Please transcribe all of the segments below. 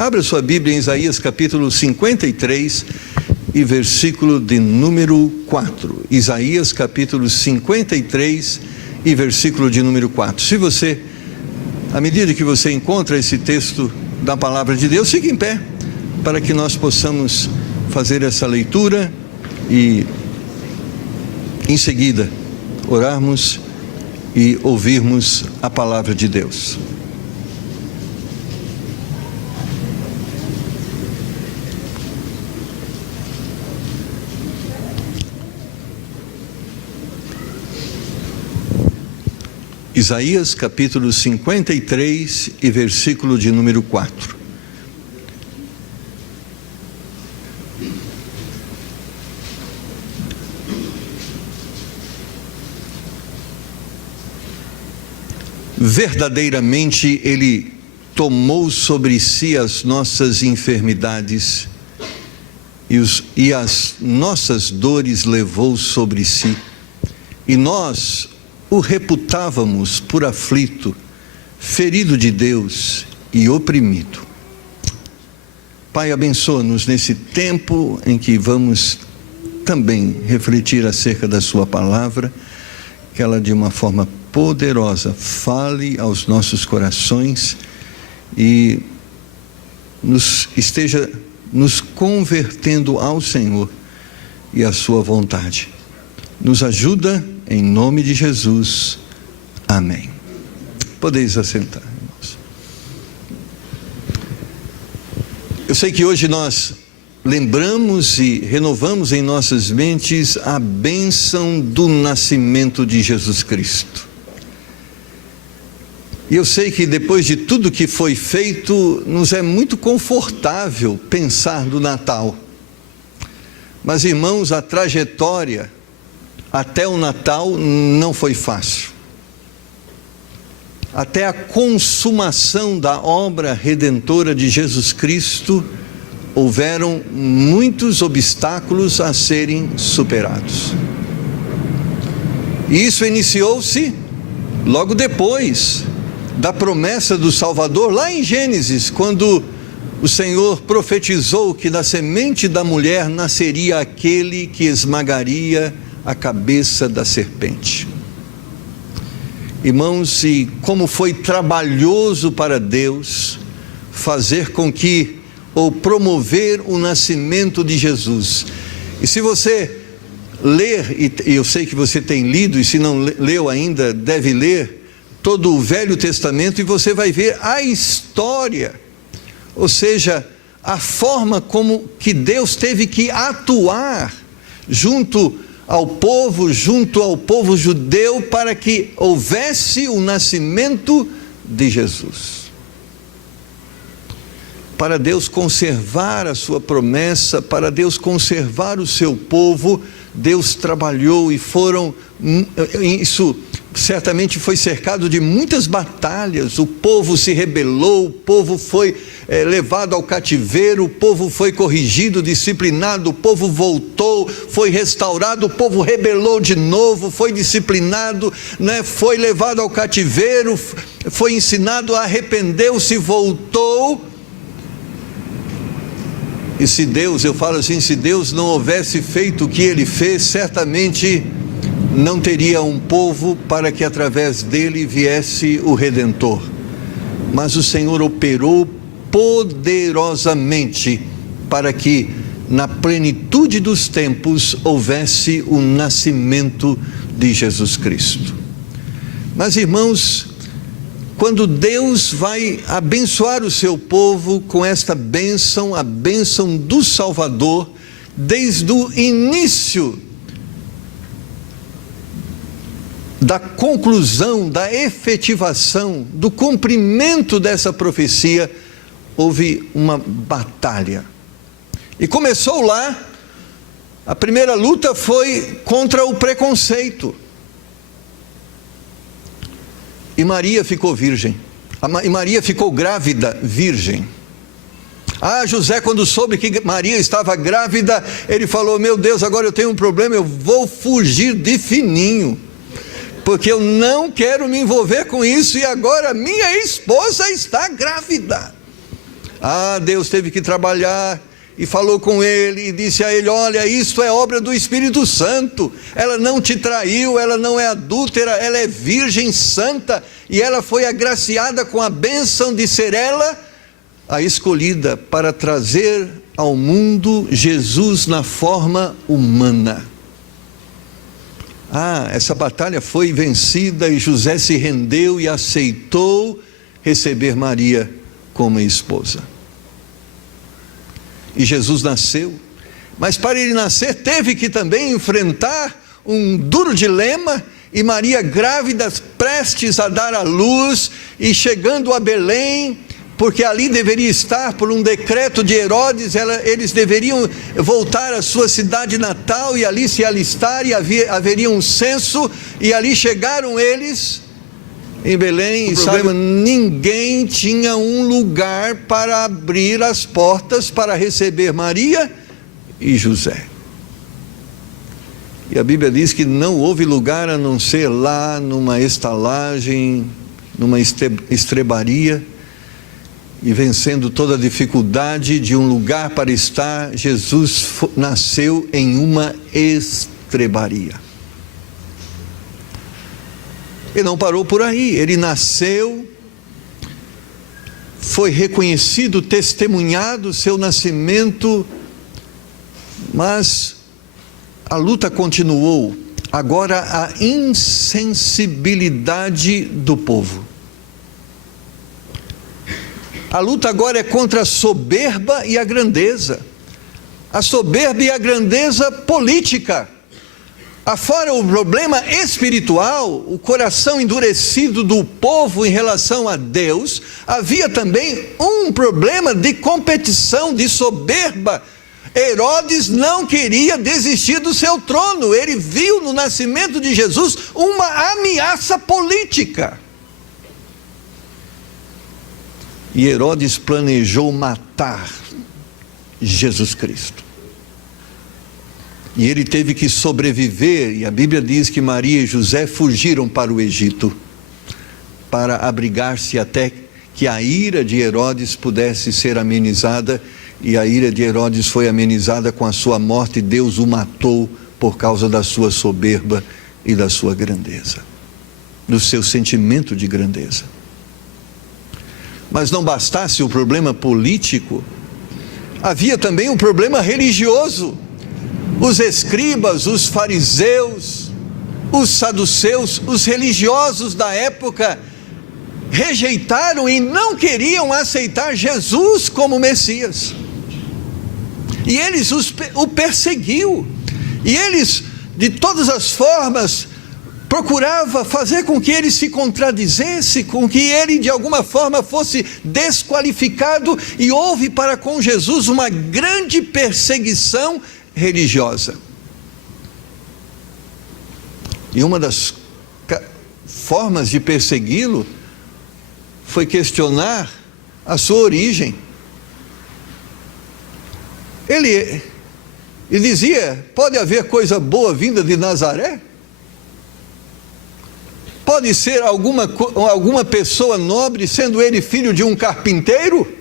Abra sua Bíblia em Isaías capítulo 53 e versículo de número 4. Isaías capítulo 53 e versículo de número 4. Se você, à medida que você encontra esse texto da palavra de Deus, fique em pé, para que nós possamos fazer essa leitura e, em seguida, orarmos e ouvirmos a palavra de Deus. Isaías capítulo 53 e versículo de número 4. Verdadeiramente Ele tomou sobre si as nossas enfermidades e as nossas dores levou sobre si, e nós o reputávamos por aflito, ferido de Deus e oprimido. Pai, abençoa-nos nesse tempo em que vamos também refletir acerca da sua palavra, que ela de uma forma poderosa fale aos nossos corações e esteja nos convertendo ao Senhor e à sua vontade. Nos ajuda em nome de Jesus. Amém. Podeis assentar, irmãos. Eu sei que hoje nós lembramos e renovamos em nossas mentes a bênção do nascimento de Jesus Cristo. E eu sei que depois de tudo que foi feito, nos é muito confortável pensar no Natal. Mas, irmãos, a trajetória até o Natal não foi fácil. Até a consumação da obra redentora de Jesus Cristo, houveram muitos obstáculos a serem superados. E isso iniciou-se logo depois da promessa do Salvador, lá em Gênesis, quando o Senhor profetizou que da semente da mulher nasceria aquele que esmagaria a cabeça da serpente. Irmãos, e como foi trabalhoso para Deus fazer com que, ou promover o nascimento de Jesus. E se você ler, e eu sei que você tem lido, e se não leu ainda, deve ler todo o Velho Testamento, e você vai ver a história, ou seja, a forma como que Deus teve que atuar junto ao povo judeu, para que houvesse o nascimento de Jesus. Para Deus conservar a sua promessa, para Deus conservar o seu povo, Deus trabalhou, e isso certamente foi cercado de muitas batalhas. O povo se rebelou, o povo foi levado ao cativeiro, o povo foi corrigido, disciplinado, o povo voltou, foi restaurado, o povo rebelou de novo, foi disciplinado, foi levado ao cativeiro, foi ensinado, arrependeu-se, voltou. E se Deus, eu falo assim, se Deus não houvesse feito o que Ele fez, certamente não teria um povo para que através dele viesse o Redentor. Mas o Senhor operou poderosamente para que na plenitude dos tempos houvesse o nascimento de Jesus Cristo. Mas, irmãos, quando Deus vai abençoar o seu povo com esta bênção, a bênção do Salvador, desde o início da conclusão, da efetivação, do cumprimento dessa profecia, houve uma batalha. E começou lá, a primeira luta foi contra o preconceito. E Maria ficou virgem. E Maria ficou grávida, virgem. José, quando soube que Maria estava grávida, ele falou: meu Deus, agora eu tenho um problema, eu vou fugir de fininho, porque eu não quero me envolver com isso, e agora minha esposa está grávida. Deus teve que trabalhar e falou com ele e disse a ele: olha, isto é obra do Espírito Santo, ela não te traiu, ela não é adúltera, ela é virgem santa, e ela foi agraciada com a bênção de ser ela a escolhida para trazer ao mundo Jesus na forma humana. Essa batalha foi vencida e José se rendeu e aceitou receber Maria como esposa. E Jesus nasceu, mas para ele nascer teve que também enfrentar um duro dilema, e Maria grávida, prestes a dar à luz, e chegando a Belém, porque ali deveria estar, por um decreto de Herodes, eles deveriam voltar à sua cidade natal e ali se alistar, e haveria um censo, e ali chegaram eles em Belém, e sabe, ninguém tinha um lugar para abrir as portas para receber Maria e José. E a Bíblia diz que não houve lugar a não ser lá numa estalagem, numa estrebaria. E vencendo toda a dificuldade de um lugar para estar, Jesus nasceu em uma estrebaria. E não parou por aí, ele nasceu, foi reconhecido, testemunhado seu nascimento, mas a luta continuou. Agora a insensibilidade do povo. A luta agora é contra a soberba e a grandeza. A soberba e a grandeza política. Afora o problema espiritual, o coração endurecido do povo em relação a Deus, havia também um problema de competição, de soberba. Herodes não queria desistir do seu trono. Ele viu no nascimento de Jesus uma ameaça política. E Herodes planejou matar Jesus Cristo. E ele teve que sobreviver, e a Bíblia diz que Maria e José fugiram para o Egito, para abrigar-se até que a ira de Herodes pudesse ser amenizada, e a ira de Herodes foi amenizada com a sua morte, e Deus o matou por causa da sua soberba e da sua grandeza, do seu sentimento de grandeza. Mas não bastasse o problema político, havia também um problema religioso. Os escribas, os fariseus, os saduceus, os religiosos da época rejeitaram e não queriam aceitar Jesus como Messias. E eles o perseguiam. E eles, de todas as formas, procurava fazer com que ele se contradizesse, com que ele de alguma forma fosse desqualificado, e houve para com Jesus uma grande perseguição religiosa. E uma das formas de persegui-lo foi questionar a sua origem. Ele dizia: pode haver coisa boa vinda de Nazaré? Pode ser alguma pessoa nobre, sendo ele filho de um carpinteiro?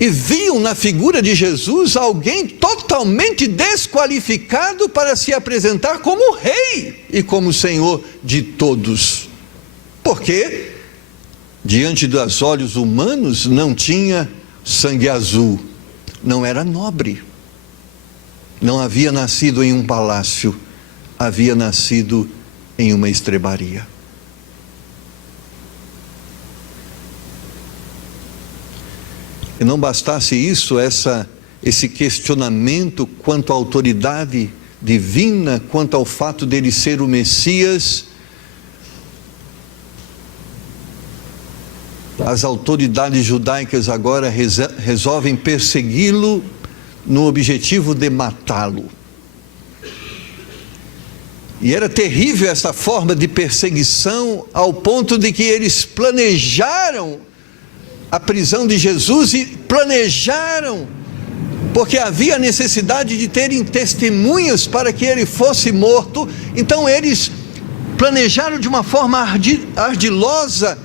E viam na figura de Jesus alguém totalmente desqualificado para se apresentar como rei e como Senhor de todos. Porque diante dos olhos humanos não tinha sangue azul, não era nobre. Não havia nascido em um palácio, havia nascido em uma estrebaria. E não bastasse isso, esse questionamento quanto à autoridade divina, quanto ao fato dele ser o Messias, as autoridades judaicas agora resolvem persegui-lo no objetivo de matá-lo. E era terrível essa forma de perseguição, ao ponto de que eles planejaram a prisão de Jesus, e planejaram, porque havia necessidade de terem testemunhas para que ele fosse morto. Então eles planejaram de uma forma ardilosa,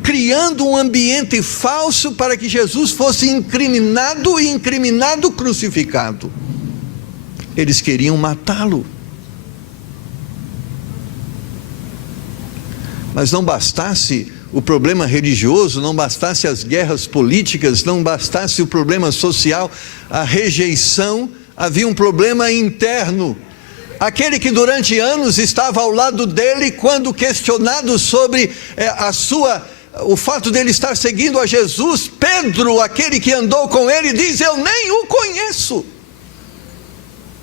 criando um ambiente falso para que Jesus fosse incriminado e incriminado crucificado. Eles queriam matá-lo. Mas não bastasse o problema religioso, não bastasse as guerras políticas, não bastasse o problema social, a rejeição, havia um problema interno. Aquele que durante anos estava ao lado dele, quando questionado sobre o fato dele estar seguindo a Jesus, Pedro, aquele que andou com ele, diz: eu nem o conheço,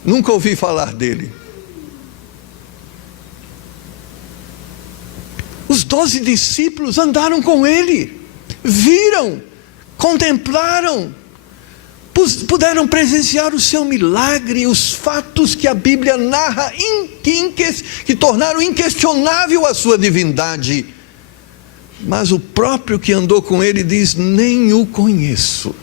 nunca ouvi falar dele. Os 12 discípulos andaram com ele, viram, contemplaram, puderam presenciar o seu milagre, os fatos que a Bíblia narra, que tornaram inquestionável a sua divindade. Mas o próprio que andou com ele diz: nem o conheço.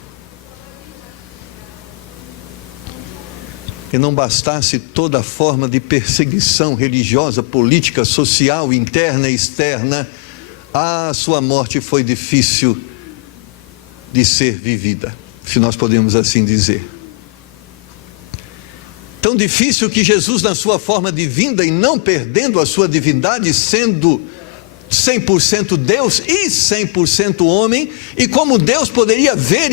E não bastasse toda forma de perseguição religiosa, política, social, interna e externa, a sua morte foi difícil de ser vivida, se nós podemos assim dizer. Tão difícil que Jesus, na sua forma divina e não perdendo a sua divindade, sendo 100% Deus e 100% homem, e como Deus poderia ver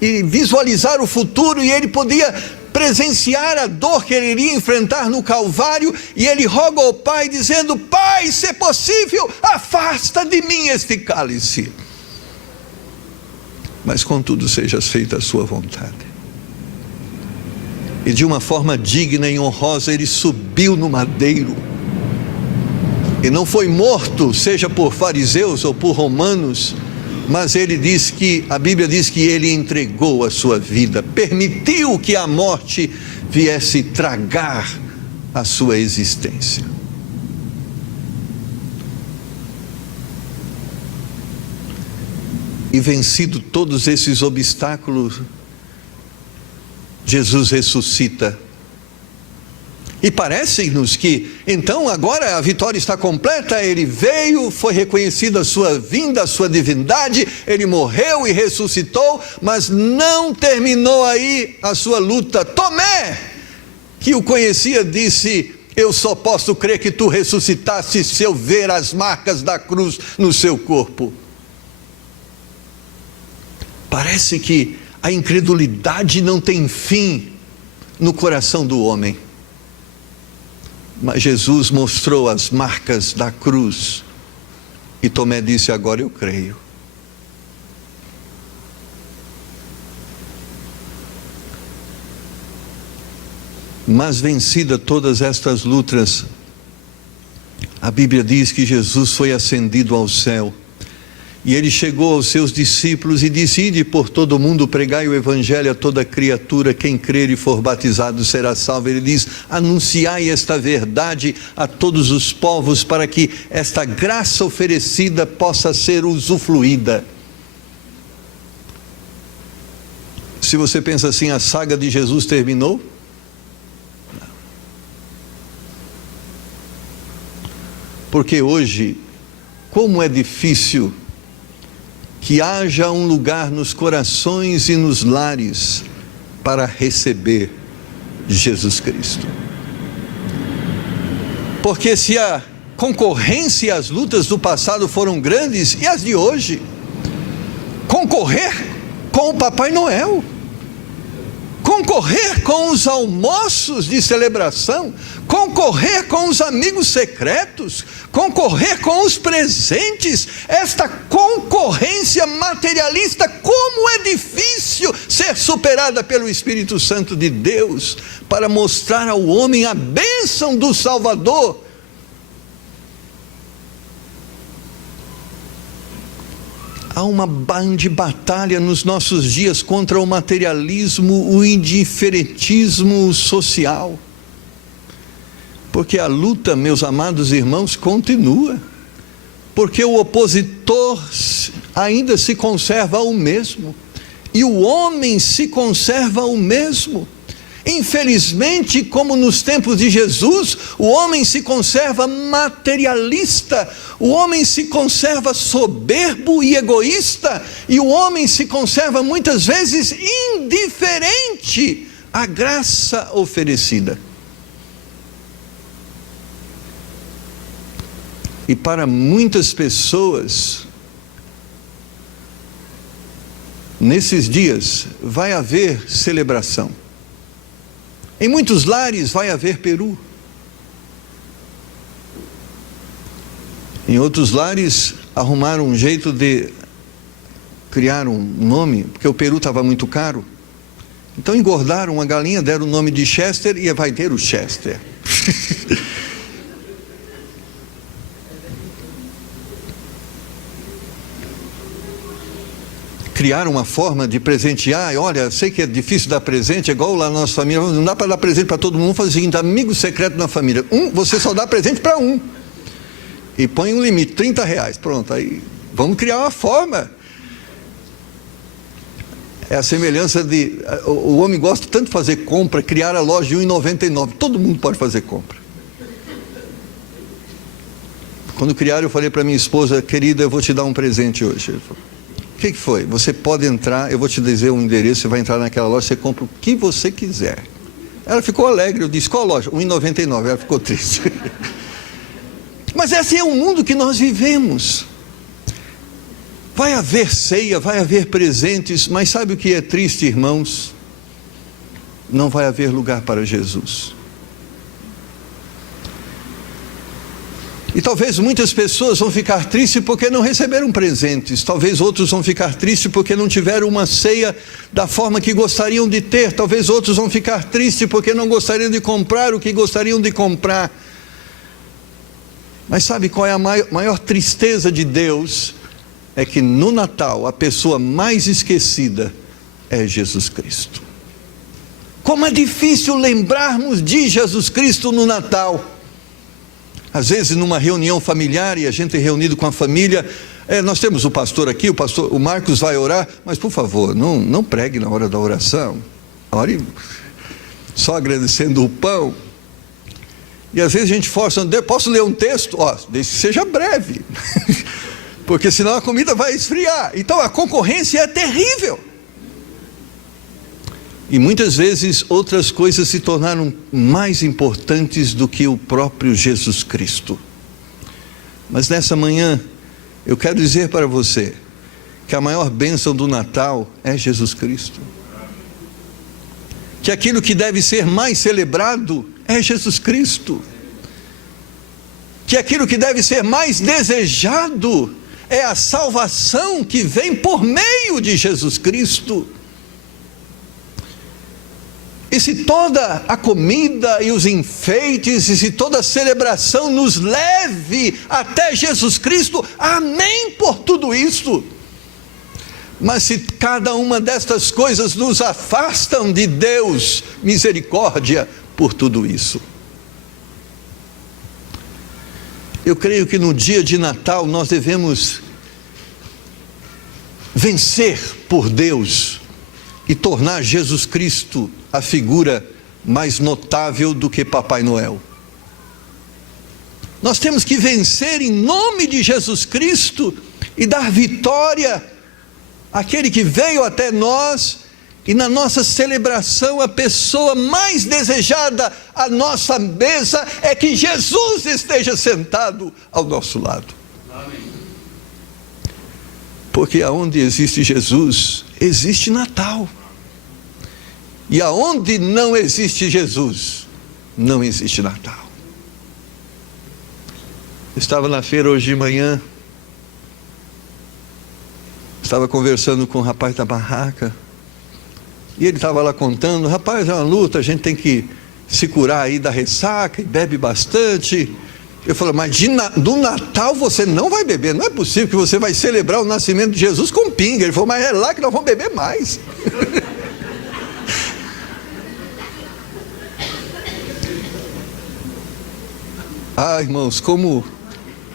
e visualizar o futuro, e ele podia presenciar a dor que ele iria enfrentar no Calvário, e ele roga ao Pai dizendo: Pai, se é possível, afasta de mim este cálice, mas contudo seja feita a sua vontade. E de uma forma digna e honrosa ele subiu no madeiro, e não foi morto, seja por fariseus ou por romanos, mas ele diz que, a Bíblia diz que ele entregou a sua vida, permitiu que a morte viesse tragar a sua existência. E vencido todos esses obstáculos, Jesus ressuscita. E parece-nos que, então, agora a vitória está completa. Ele veio, foi reconhecida a sua vinda, a sua divindade, ele morreu e ressuscitou, mas não terminou aí a sua luta. Tomé, que o conhecia, disse: eu só posso crer que tu ressuscitaste se eu ver as marcas da cruz no seu corpo. Parece que a incredulidade não tem fim no coração do homem. Mas Jesus mostrou as marcas da cruz, e Tomé disse: agora eu creio. Mas vencida todas estas lutas, a Bíblia diz que Jesus foi ascendido ao céu, e ele chegou aos seus discípulos e disse: ide por todo o mundo, pregai o evangelho a toda criatura, quem crer e for batizado será salvo. Ele diz: anunciai esta verdade a todos os povos, para que esta graça oferecida possa ser usufruída. Se você pensa assim, a saga de Jesus terminou? Não. Porque hoje, como é difícil que haja um lugar nos corações e nos lares para receber Jesus Cristo. Porque se a concorrência e as lutas do passado foram grandes, e as de hoje, concorrer com o Papai Noel, concorrer com os almoços de celebração, concorrer com os amigos secretos, concorrer com os presentes, esta concorrência materialista, como é difícil ser superada pelo Espírito Santo de Deus, para mostrar ao homem a bênção do Salvador. Há uma grande batalha nos nossos dias contra o materialismo, o indiferentismo social. Porque a luta, meus amados irmãos, continua. Porque o opositor ainda se conserva o mesmo. E o homem se conserva o mesmo. Infelizmente, como nos tempos de Jesus, o homem se conserva materialista, o homem se conserva soberbo e egoísta, e o homem se conserva muitas vezes indiferente à graça oferecida. E para muitas pessoas, nesses dias vai haver celebração. Em muitos lares vai haver peru. Em outros lares arrumaram um jeito de criar um nome, porque o peru estava muito caro. Então engordaram uma galinha, deram o nome de Chester e vai ter o Chester. Criaram uma forma de presentear. Olha, sei que é difícil dar presente, é igual lá na nossa família, não dá para dar presente para todo mundo. Faz o seguinte: amigo secreto na família, você só dá presente para um, e põe um limite, R$30, pronto. Aí vamos criar uma forma. É a semelhança de, o homem gosta tanto de fazer compra, criar a loja de R$1,99, todo mundo pode fazer compra. Quando criaram, eu falei para minha esposa: querida, eu vou te dar um presente hoje. Ele falou: o que foi? Você pode entrar, eu vou te dizer um endereço, você vai entrar naquela loja, você compra o que você quiser. Ela ficou alegre, eu disse: qual loja? R$1,99, ela ficou triste. Mas esse é o mundo que nós vivemos. Vai haver ceia, vai haver presentes, mas sabe o que é triste, irmãos? Não vai haver lugar para Jesus. E talvez muitas pessoas vão ficar tristes porque não receberam presentes. Talvez outros vão ficar tristes porque não tiveram uma ceia da forma que gostariam de ter. Talvez outros vão ficar tristes porque não gostariam de comprar o que gostariam de comprar. Mas sabe qual é a maior tristeza de Deus? É que no Natal a pessoa mais esquecida é Jesus Cristo. Como é difícil lembrarmos de Jesus Cristo no Natal. Às vezes numa reunião familiar, e a gente é reunido com a família, nós temos o pastor aqui, o Marcos vai orar, mas por favor, não pregue na hora da oração, ore só agradecendo o pão. E às vezes a gente força: posso ler um texto? Desde que seja breve, porque senão a comida vai esfriar. Então a concorrência é terrível. E muitas vezes outras coisas se tornaram mais importantes do que o próprio Jesus Cristo. Mas nessa manhã, eu quero dizer para você que a maior bênção do Natal é Jesus Cristo. Que aquilo que deve ser mais celebrado é Jesus Cristo. Que aquilo que deve ser mais desejado é a salvação que vem por meio de Jesus Cristo. E se toda a comida e os enfeites, e se toda a celebração nos leve até Jesus Cristo, amém por tudo isso. Mas se cada uma destas coisas nos afastam de Deus, misericórdia por tudo isso. Eu creio que no dia de Natal nós devemos vencer por Deus e tornar Jesus Cristo a figura mais notável do que Papai Noel. Nós temos que vencer em nome de Jesus Cristo e dar vitória àquele que veio até nós, e na nossa celebração a pessoa mais desejada à nossa mesa é que Jesus esteja sentado ao nosso lado. Amém. Porque aonde existe Jesus, existe Natal. E aonde não existe Jesus, não existe Natal. Eu estava na feira hoje de manhã, estava conversando com o rapaz da barraca, e ele estava lá contando: rapaz, é uma luta, a gente tem que se curar aí da ressaca, e bebe bastante. Eu falei: mas do Natal você não vai beber, não é possível que você vai celebrar o nascimento de Jesus com pinga. Ele falou: mas é lá que nós vamos beber mais. Ah, irmãos, como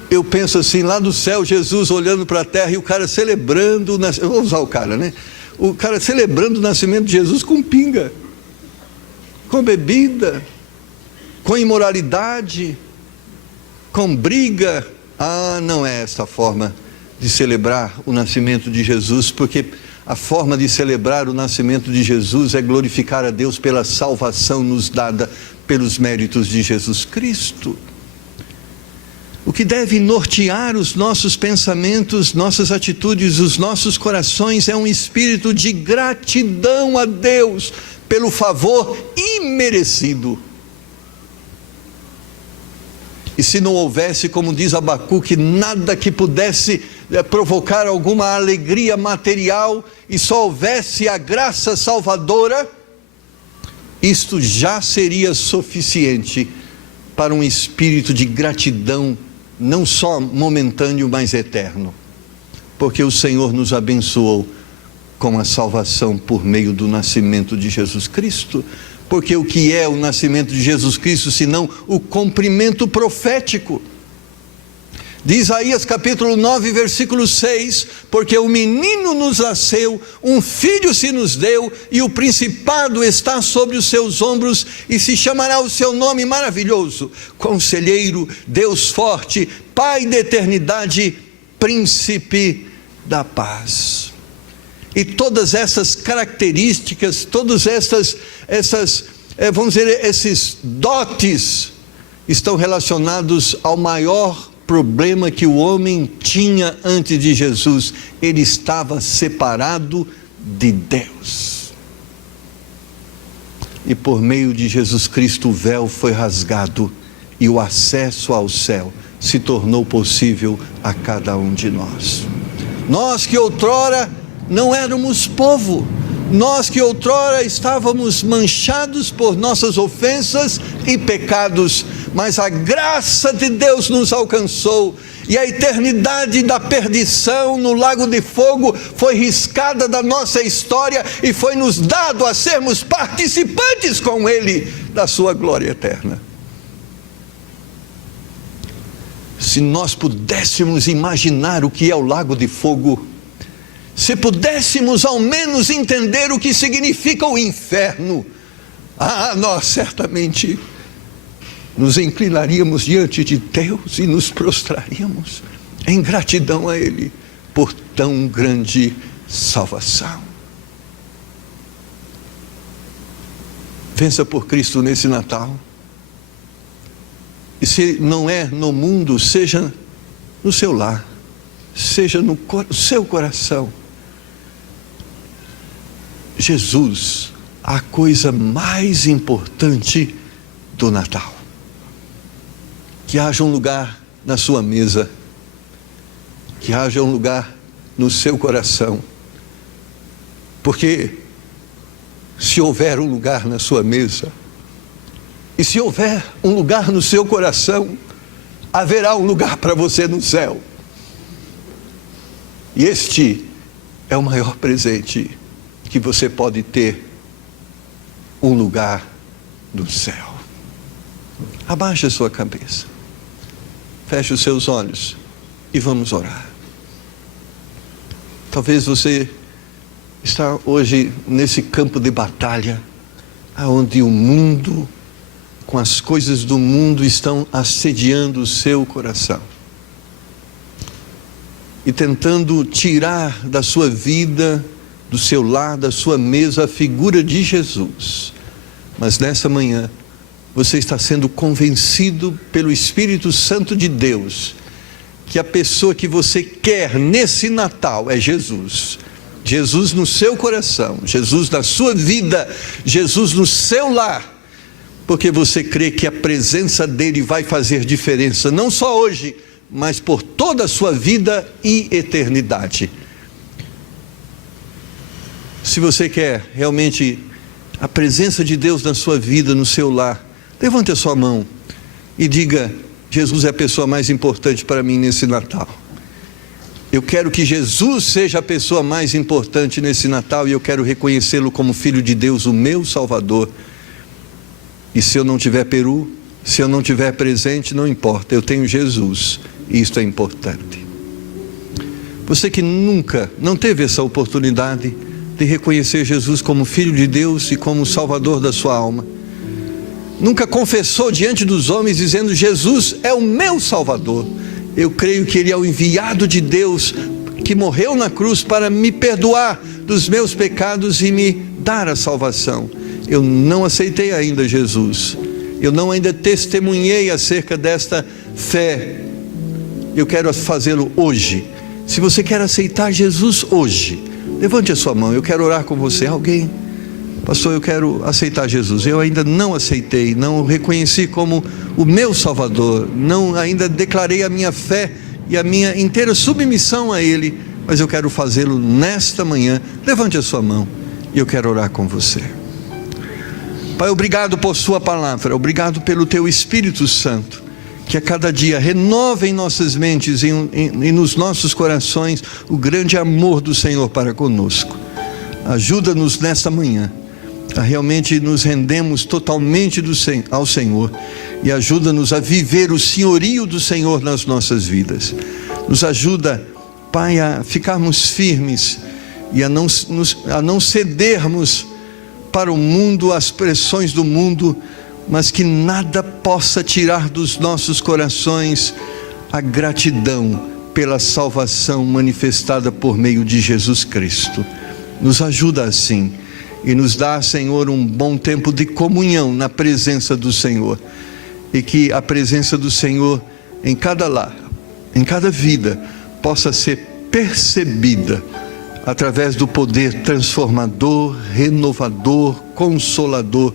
eu penso assim, lá do céu, Jesus olhando para a terra e o cara celebrando, eu vou usar o cara, né? O cara celebrando o nascimento de Jesus com pinga. com bebida, com imoralidade, com briga. Não é essa a forma de celebrar o nascimento de Jesus, porque a forma de celebrar o nascimento de Jesus é glorificar a Deus pela salvação nos dada pelos méritos de Jesus Cristo. O que deve nortear os nossos pensamentos, nossas atitudes, os nossos corações é um espírito de gratidão a Deus pelo favor imerecido. E se não houvesse, como diz Abacuque, nada que pudesse provocar alguma alegria material, e só houvesse a graça salvadora, isto já seria suficiente para um espírito de gratidão, não só momentâneo, mas eterno. Porque o Senhor nos abençoou com a salvação por meio do nascimento de Jesus Cristo. Porque o que é o nascimento de Jesus Cristo, senão o cumprimento profético? De Isaías capítulo 9, versículo 6, porque o menino nos nasceu, um filho se nos deu, e o principado está sobre os seus ombros, e se chamará o seu nome maravilhoso, Conselheiro, Deus forte, Pai da eternidade, Príncipe da paz. E todas essas características, todas vamos dizer, esses dotes, estão relacionados ao maior problema que o homem tinha antes de Jesus. Ele estava separado de Deus. E por meio de Jesus Cristo o véu foi rasgado e o acesso ao céu se tornou possível a cada um de nós. Nós que outrora não éramos povo, nós que outrora estávamos manchados por nossas ofensas e pecados, mas a graça de Deus nos alcançou, e a eternidade da perdição no lago de fogo foi riscada da nossa história, e foi nos dado a sermos participantes com Ele da sua glória eterna. Se nós pudéssemos imaginar o que é o lago de fogo, se pudéssemos ao menos entender o que significa o inferno, nós certamente nos inclinaríamos diante de Deus e nos prostraríamos em gratidão a Ele por tão grande salvação. Vença por Cristo nesse Natal. E se não é no mundo, seja no seu lar, seja no seu coração. Jesus, a coisa mais importante do Natal. Que haja um lugar na sua mesa, que haja um lugar no seu coração, porque se houver um lugar na sua mesa, e se houver um lugar no seu coração, haverá um lugar para você no céu. E este é o maior presente que você pode ter, um lugar no céu. Abaixe a sua cabeça, feche os seus olhos e vamos orar. Talvez você está hoje nesse campo de batalha, onde o mundo, com as coisas do mundo, estão assediando o seu coração e tentando tirar da sua vida, do seu lar, da sua mesa, a figura de Jesus. Mas nessa manhã você está sendo convencido pelo Espírito Santo de Deus que a pessoa que você quer nesse Natal é Jesus. Jesus no seu coração, Jesus na sua vida, Jesus no seu lar, porque você crê que a presença dele vai fazer diferença, não só hoje, mas por toda a sua vida e eternidade. Se você quer realmente a presença de Deus na sua vida, no seu lar, levante a sua mão e diga: Jesus é a pessoa mais importante para mim nesse Natal. Eu quero que Jesus seja a pessoa mais importante nesse Natal, e eu quero reconhecê-lo como Filho de Deus, o meu Salvador. E se eu não tiver peru, se eu não tiver presente, não importa, eu tenho Jesus, e isto é importante. Você que nunca, não teve essa oportunidade de reconhecer Jesus como Filho de Deus e como Salvador da sua alma, nunca confessou diante dos homens dizendo: Jesus é o meu Salvador. Eu creio que Ele é o enviado de Deus, que morreu na cruz para me perdoar dos meus pecados e me dar a salvação. Eu não aceitei ainda Jesus, eu não ainda testemunhei acerca desta fé. Eu quero fazê-lo hoje. Se você quer aceitar Jesus hoje, levante a sua mão, eu quero orar com você. Alguém? Pastor, eu quero aceitar Jesus. Eu ainda não aceitei, não o reconheci como o meu Salvador, não ainda declarei a minha fé e a minha inteira submissão a Ele, mas eu quero fazê-lo nesta manhã. Levante a sua mão e eu quero orar com você. Pai, obrigado por sua palavra, obrigado pelo teu Espírito Santo, que a cada dia renova em nossas mentes e nos nossos corações o grande amor do Senhor para conosco. Ajuda-nos nesta manhã a realmente nos rendermos totalmente ao Senhor, e ajuda-nos a viver o senhorio do Senhor nas nossas vidas. Nos ajuda, Pai, a ficarmos firmes e a não cedermos para o mundo, as pressões do mundo, mas que nada possa tirar dos nossos corações a gratidão pela salvação manifestada por meio de Jesus Cristo. Nos ajuda assim e nos dá, Senhor, um bom tempo de comunhão na presença do Senhor, e que a presença do Senhor em cada lar, em cada vida, possa ser percebida através do poder transformador, renovador, consolador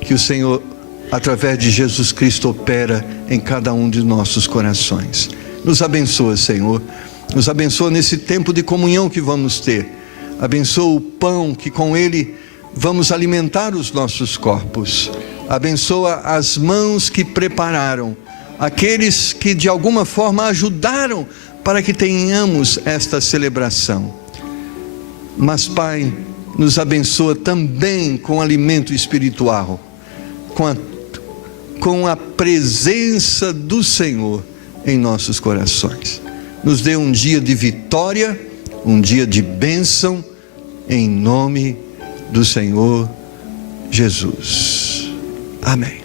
que o Senhor, através de Jesus Cristo, opera em cada um de nossos corações. Nos abençoa, Senhor, nos abençoa nesse tempo de comunhão que vamos ter. Abençoa o pão que com ele vamos alimentar os nossos corpos. Abençoa as mãos que prepararam, aqueles que de alguma forma ajudaram para que tenhamos esta celebração. Mas, Pai, nos abençoa também com alimento espiritual, com a presença do Senhor em nossos corações. Nos dê um dia de vitória, um dia de bênção, em nome do Senhor Jesus. Amém.